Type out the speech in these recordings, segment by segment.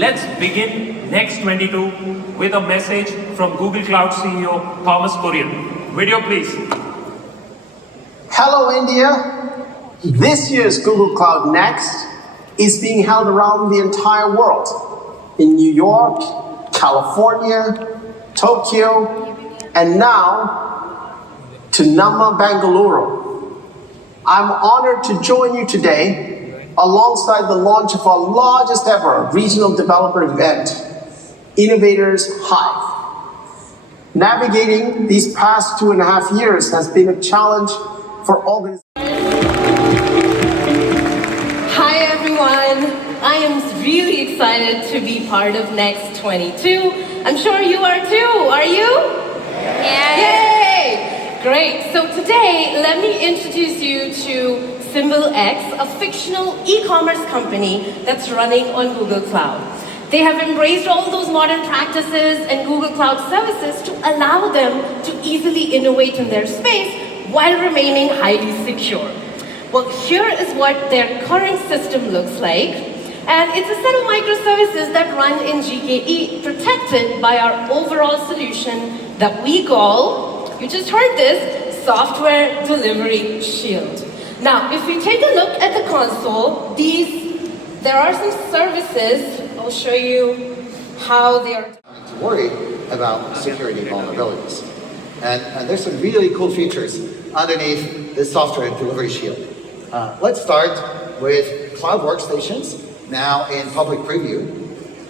let's begin Next 22 with a message from Google Cloud CEO Thomas Kurian. Video please. Hello India. This year's Google Cloud Next is being held around the entire world. In New York, California, Tokyo, and now to Nama, Bengaluru. I'm honored to join you today alongside the launch of our largest ever regional developer event, Innovators Hive. Navigating these past 2.5 years has been a challenge for organizations. Hi everyone, I am really excited to be part of Next 22. I'm sure you are too, are you? Yeah. Yay! Great, so today let me introduce you to SymbolX, a fictional e-commerce company that's running on Google Cloud. They have embraced all those modern practices and Google Cloud services to allow them to easily innovate in their space while remaining highly secure. Well, here is what their current system looks like. And it's a set of microservices that run in GKE, protected by our overall solution that we call, you just heard this, Software Delivery Shield. Now, if we take a look at the console, there are some services. I'll show you how they are. To worry about security vulnerabilities. And there's some really cool features underneath the Software Delivery Shield. Let's start with Cloud Workstations, now in public preview.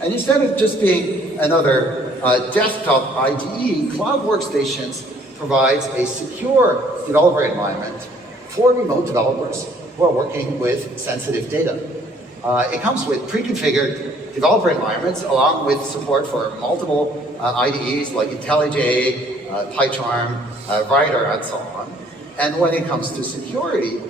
And instead of just being another desktop IDE, Cloud Workstations provides a secure developer environment for remote developers who are working with sensitive data. It comes with pre-configured developer environments along with support for multiple IDEs like IntelliJ, PyCharm, Writer, and so on. And when it comes to security,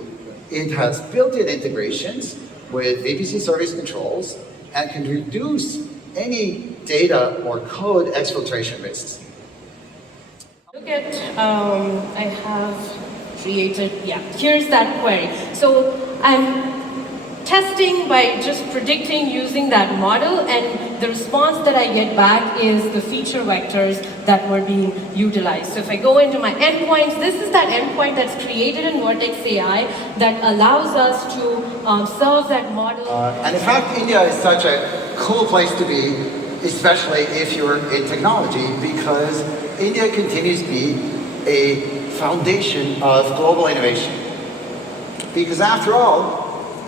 it has built-in integrations with VPC service controls and can reduce any data or code exfiltration risks. Look at, I have created, here's that query. So I'm testing by just predicting using that model, and the response that I get back is the feature vectors that were being utilized. So if I go into my endpoints, this is that endpoint that's created in Vertex AI that allows us to serve that model. And in fact, India is such a cool place to be, especially if you're in technology, because India continues to be a foundation of global innovation. Because after all,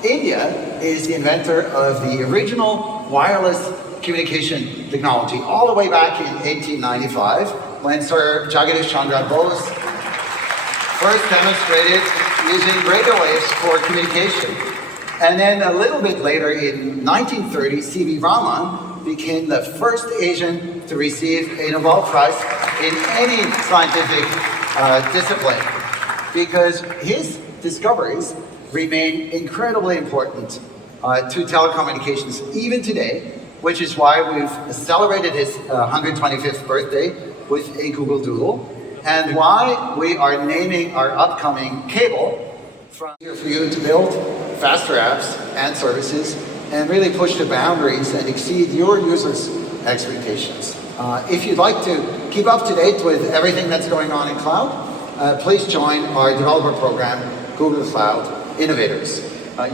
India is the inventor of the original wireless communication technology all the way back in 1895 when Sir Jagadish Chandra Bose first demonstrated using radio waves for communication. And then a little bit later in 1930, C.V. Raman became the first Asian to receive a Nobel Prize in any scientific discipline because his discoveries remain incredibly important to telecommunications even today, which is why we've celebrated his 125th birthday with a Google Doodle, and why we are naming our upcoming cable from here for you to build faster apps and services and really push the boundaries and exceed your users' expectations. If you'd like to keep up to date with everything that's going on in cloud, please join our developer program, Google Cloud Innovators.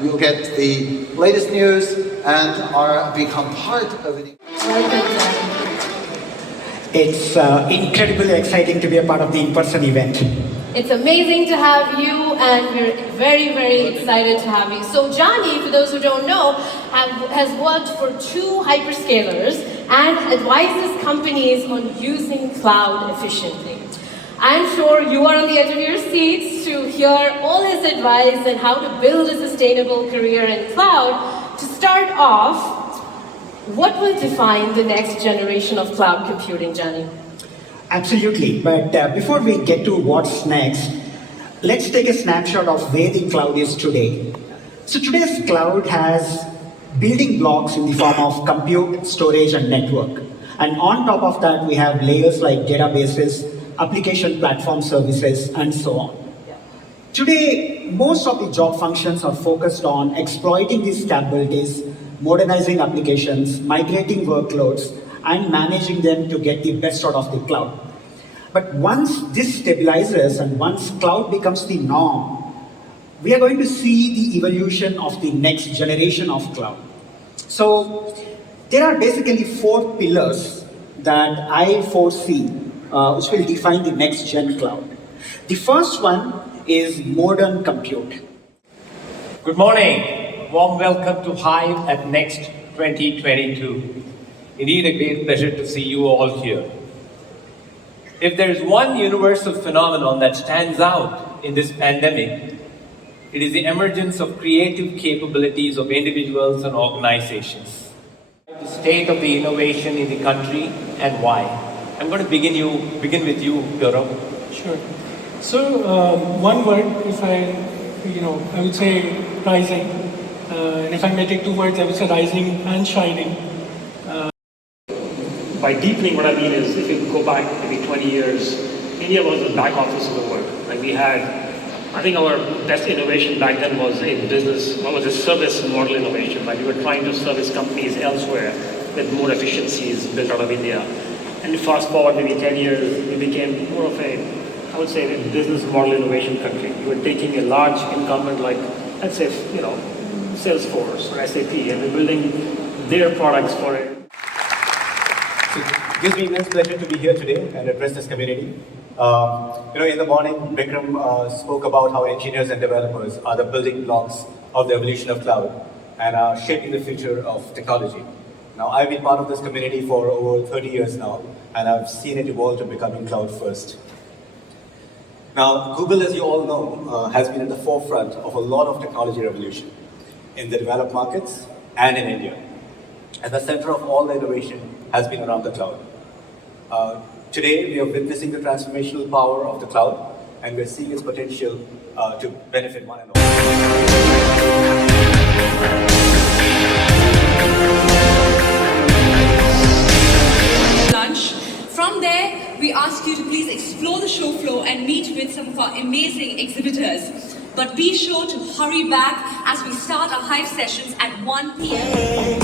You'll get the latest news and become part of an... It's incredibly exciting to be a part of the in-person event. It's amazing to have you, and we're very, very excited to have you. So Johnny, for those who don't know, has worked for 2 hyperscalers and advises companies on using cloud efficiently. I'm sure you are on the edge of your seats to hear all his advice on how to build a sustainable career in cloud. To start off, what will define the next generation of cloud computing, Johnny? Absolutely, but before we get to what's next, let's take a snapshot of where the cloud is today. So today's cloud has building blocks in the form of compute, storage, and network. And on top of that, we have layers like databases, application platform services, and so on. Today, most of the job functions are focused on exploiting these capabilities modernizing applications, migrating workloads, and managing them to get the best out of the cloud. But once this stabilizes and once cloud becomes the norm, we are going to see the evolution of the next generation of cloud. So there are basically 4 pillars that I foresee which will define the next gen cloud. The first one is modern compute. Good morning. Warm welcome to Hive at Next 2022. Indeed, a great pleasure to see you all here. If there is one universal phenomenon that stands out in this pandemic, it is the emergence of creative capabilities of individuals and organizations. The state of the innovation in the country and why. I'm going to begin with you, Gaurav. Sure. So one word, if I would say rising. And if I may take 2 words, I would say rising and shining. By deepening, what I mean is, if you go back maybe 20 years, India was the back office of the world. Like we had, I think our best innovation back then was in business, what was a service model innovation, right? We were trying to service companies elsewhere with more efficiencies built out of India. And fast forward maybe 10 years, we became more of a, I would say, a business model innovation country. We were taking a large incumbent like, let's say, Salesforce or SAP, and we're building their products for it. So it gives me immense pleasure to be here today and address this community. In the morning, Bikram spoke about how engineers and developers are the building blocks of the evolution of cloud and are shaping the future of technology. Now, I've been part of this community for over 30 years now, and I've seen it evolve to becoming cloud first. Now, Google, as you all know, has been at the forefront of a lot of technology revolution in the developed markets and in India. At the center of all the innovation has been around the cloud. Today, we are witnessing the transformational power of the cloud, and we're seeing its potential to benefit one and all. Lunch. From there, we ask you to please explore the show floor and meet with some of our amazing exhibitors. But be sure to hurry back as we start our Hive sessions at 1 p.m.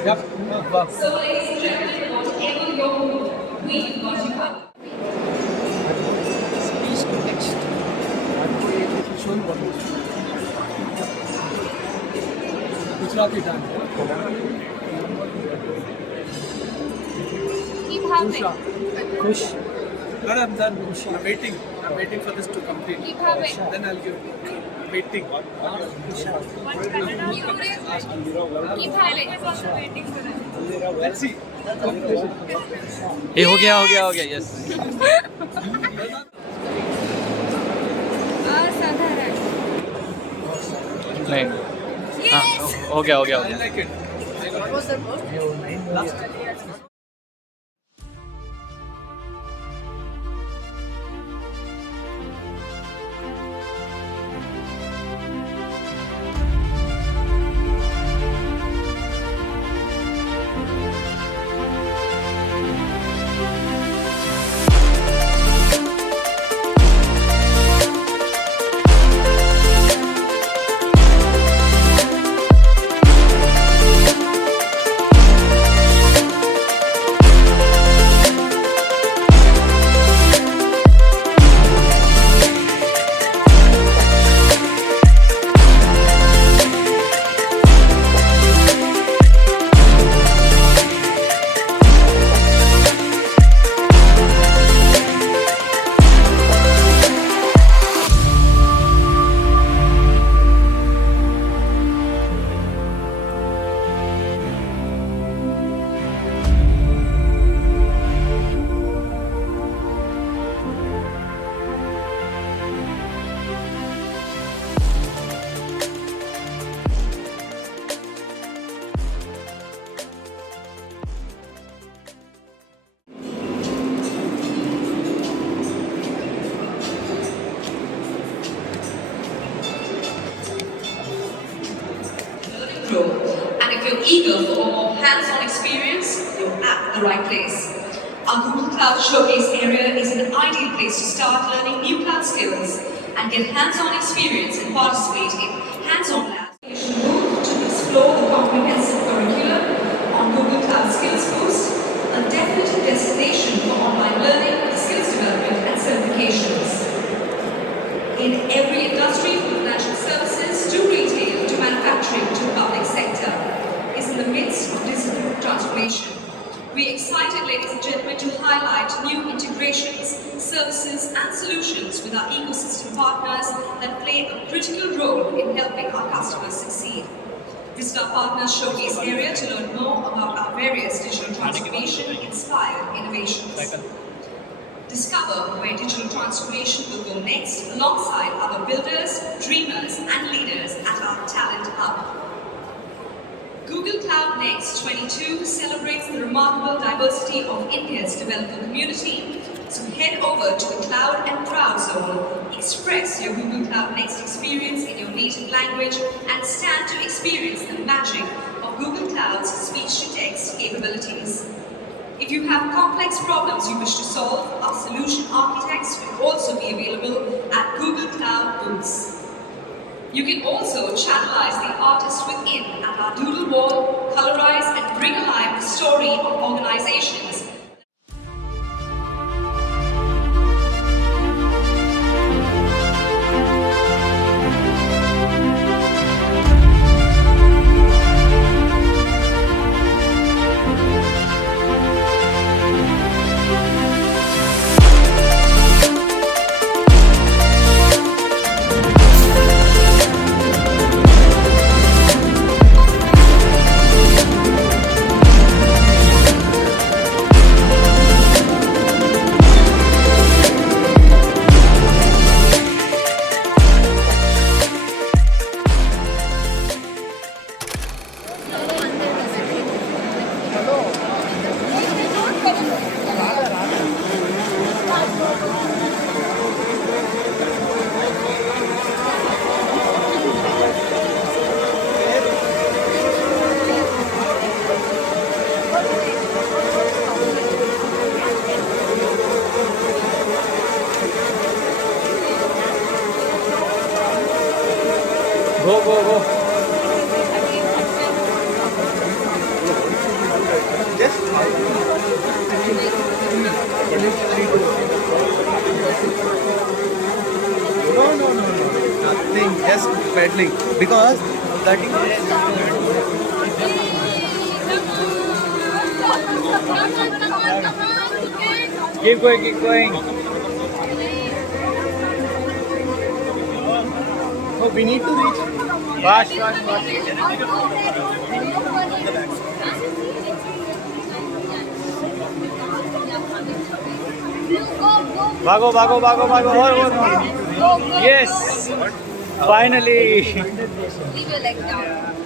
So, ladies and gentlemen, whatever your mood, we've got you covered. Gujarati dance. Keep having. Khush. But I'm done. I'm waiting. I'm waiting for this to complete. Keep having. Then I'll give. Waiting. Keep having. Waiting for it. Let's see. ये हो गया yes असाधारण. नहीं हाँ हो गया I like it. What was that word? And if you're eager for a more hands-on experience, you're at the right place. Our Google Cloud Showcase area is an ideal place to start learning new cloud skills and get hands-on experience and participate in hands-on labs. Booth to explore the comprehensive curriculum on Google Cloud Skills Boost, a definitive destination for online learning, skills development, and certifications. In every industry, from financial services to retail to manufacturing to public sector, is in the midst of digital transformation. We're excited, ladies and gentlemen, to highlight new integrations, services and solutions with our ecosystem partners that play a critical role in helping our customers succeed. Visit our Partners Showcase area to learn more about our various digital transformation-inspired innovations. Discover where digital transformation will go next alongside our builders, dreamers and leaders at our Talent Hub. Google Cloud Next 22 celebrates the remarkable diversity of India's developer community. So head over to the Cloud and Proud Zone, express your Google Cloud Next experience in your native language and stand to experience the magic of Google Cloud's speech-to-text capabilities. If you have complex problems you wish to solve, our solution architects will also be available at Google Cloud booths. You can also channelize the artist within at our doodle wall, colorize and bring alive the story of organizations. pedaling because that Keep going, keep going. Oh, we need to reach. Fast, fast, fast. Bhago, bhago, bhago, bhago. More. Yes. Finally. Leave your leg down.